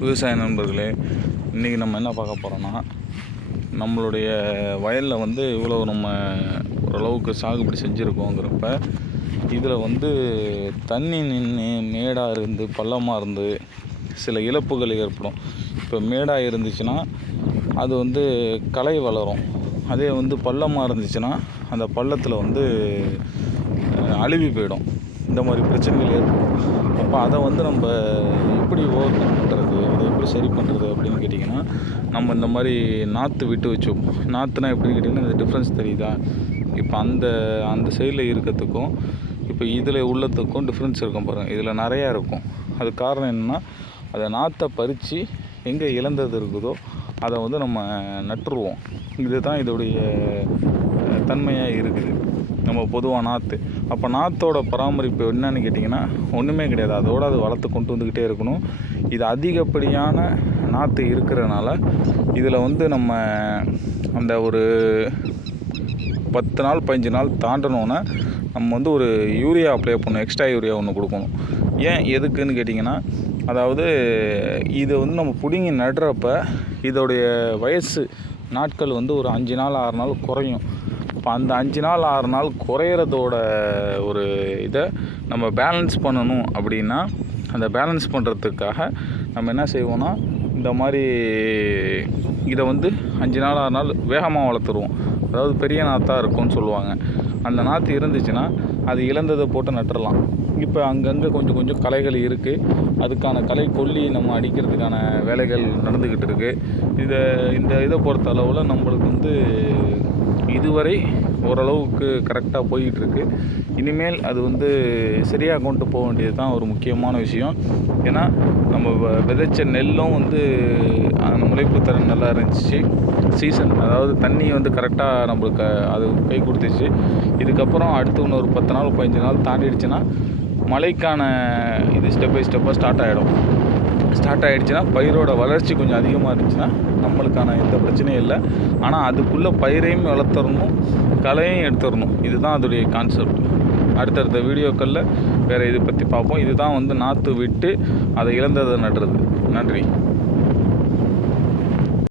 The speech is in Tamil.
விவசாய நண்பர்களே இன்றைக்கி நம்ம என்ன பார்க்க போகிறோன்னா நம்மளுடைய வயலில் வந்து இவ்வளோ நம்ம ஓரளவுக்கு சாகுபடி செஞ்சுருக்கோங்கிறப்ப இதில் வந்து தண்ணி நின்று மேடாக இருந்து பள்ளமாக இருந்து சில இழப்புகள் ஏற்படும். இப்போ மேடாக இருந்துச்சுன்னா அது வந்து களை வளரும். அதே வந்து பள்ளமாக இருந்துச்சுன்னா அந்த பள்ளத்தில் வந்து அழுவி போயிடும். இந்த மாதிரி பிரச்சனைகள் ஏற்படும். அப்போ அதை வந்து நம்ம எப்படி ஓவர் கம் பண்ணுறது அதை எப்படி சரி பண்ணுறது அப்படின்னு கேட்டிங்கன்னா நம்ம இந்த மாதிரி நாற்று விட்டு வச்சோம். நாற்றுனா எப்படின்னு கேட்டிங்கன்னா இந்த டிஃப்ரென்ஸ் தெரியுதா? இப்போ அந்த அந்த சைடில் இருக்கிறதுக்கும் இப்போ இதில் உள்ளதுக்கும் டிஃப்ரென்ஸ் இருக்கும் பாருங்கள் இதில் நிறையா இருக்கும். அது காரணம் என்னென்னா அதை நாற்றை பறித்து எங்கே இழந்தது இருக்குதோ அதை வந்து நம்ம நட்டுருவோம். இதுதான் இதோடைய தன்மையாக இருக்குது. நம்ம பொதுவாக நாற்று அப்போ நாற்றோட பராமரிப்பு என்னன்னு கேட்டிங்கன்னா ஒன்றுமே கிடையாது. அதோடு அது வளர்த்து கொண்டு வந்துக்கிட்டே இருக்கணும். இது அதிகப்படியான நாற்று இருக்கிறனால இதில் வந்து நம்ம அந்த ஒரு பத்து நாள் பதினஞ்சு நாள் தாண்டினோன்னே நம்ம வந்து ஒரு யூரியா அப்ளை பண்ணணும். எக்ஸ்ட்ரா யூரியா ஒன்று கொடுக்கணும். ஏன் எதுக்குன்னு கேட்டிங்கன்னா அதாவது இது வந்து நம்ம பிடுங்கி நடுறப்ப இதோடைய வயசு நாட்கள் வந்து ஒரு அஞ்சு நாள் ஆறு நாள் குறையும். அப்போ அந்த அஞ்சு நாள் ஆறு நாள் குறையிறதோட ஒரு இதை நம்ம பேலன்ஸ் பண்ணணும் அப்படின்னா அந்த பேலன்ஸ் பண்ணுறதுக்காக நம்ம என்ன செய்வோம்னா இந்த மாதிரி இதை வந்து அஞ்சு நாள் ஆறு நாள் வேகமாக வளர்த்துருவோம். அதாவது பெரிய நாற்றாக இருக்கும்னு சொல்லுவாங்க. அந்த நாற்று இருந்துச்சுன்னா அது இழந்ததை போட்டு நட்டுறலாம். இப்போ அங்கங்கே கொஞ்சம் கொஞ்சம் கலைகள் இருக்குது அதுக்கான கலை கொல்லி நம்ம அடிக்கிறதுக்கான வேலைகள் நடந்துக்கிட்டு இருக்குது இதை இந்த இதை பொறுத்த அளவில் நம்மளுக்கு வந்து இதுவரை ஓரளவுக்கு கரெக்டாக போயிட்டுருக்கு. இனிமேல் அது வந்து சரியாக கொண்டு போக வேண்டியது தான் ஒரு முக்கியமான விஷயம். ஏன்னா நம்ம வ- விதைச்ச நெல்லும் வந்து அந்த முளைப்பு திறன் நல்லா இருந்துச்சு. சீசன் அதாவது தண்ணி வந்து கரெக்டாக நம்மளுக்கு அது கை கொடுத்துச்சு. இதுக்கப்புறம் அடுத்து இன்னொரு பத்து நாள் பதினஞ்சு நாள் தாண்டிடுச்சுன்னா மழைக்கான இது ஸ்டெப் பை ஸ்டெப்பாக ஸ்டார்ட் ஆகிடும் ஸ்டார்ட் ஆகிடுச்சுன்னா பயிரோட வளர்ச்சி கொஞ்சம் அதிகமாக இருந்துச்சுன்னா நம்மளுக்கான எந்த பிரச்சனையும் இல்லை. ஆனால் அதுக்குள்ளே பயிரையும் வளர்த்துறணும் களையும் எடுத்துடணும். இதுதான் அதோடைய கான்செப்ட் அடுத்தடுத்த வீடியோக்களில் வேறு இதை பற்றி பார்ப்போம். இதுதான் வந்து நாற்று விட்டு அதை இழந்ததை நடுறது. நன்றி.